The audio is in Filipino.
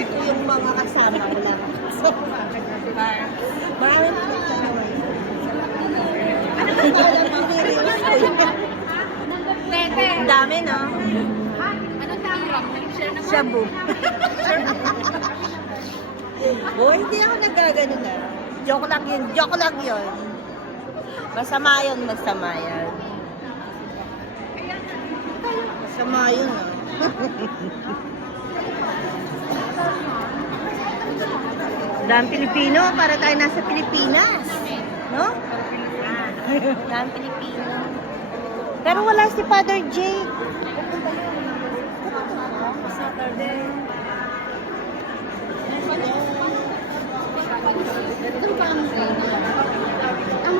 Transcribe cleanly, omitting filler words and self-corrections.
Iwan ko yung mga kasama ko lang. So, maraming naman. Ano ba tayo piniriwan ko yun? Ang dami, no? Anong tawag? Shabu. Oh, hindi ako nagagano na. Joke lang yun. Joke lang yun. Masama yun, masama yan. Masama yun, ah. Dahil Pilipino, para tayo nasa Pilipinas. No? Dahil Pilipino. Pero wala si Father Jake. Saturday. Itong pamilya. Ang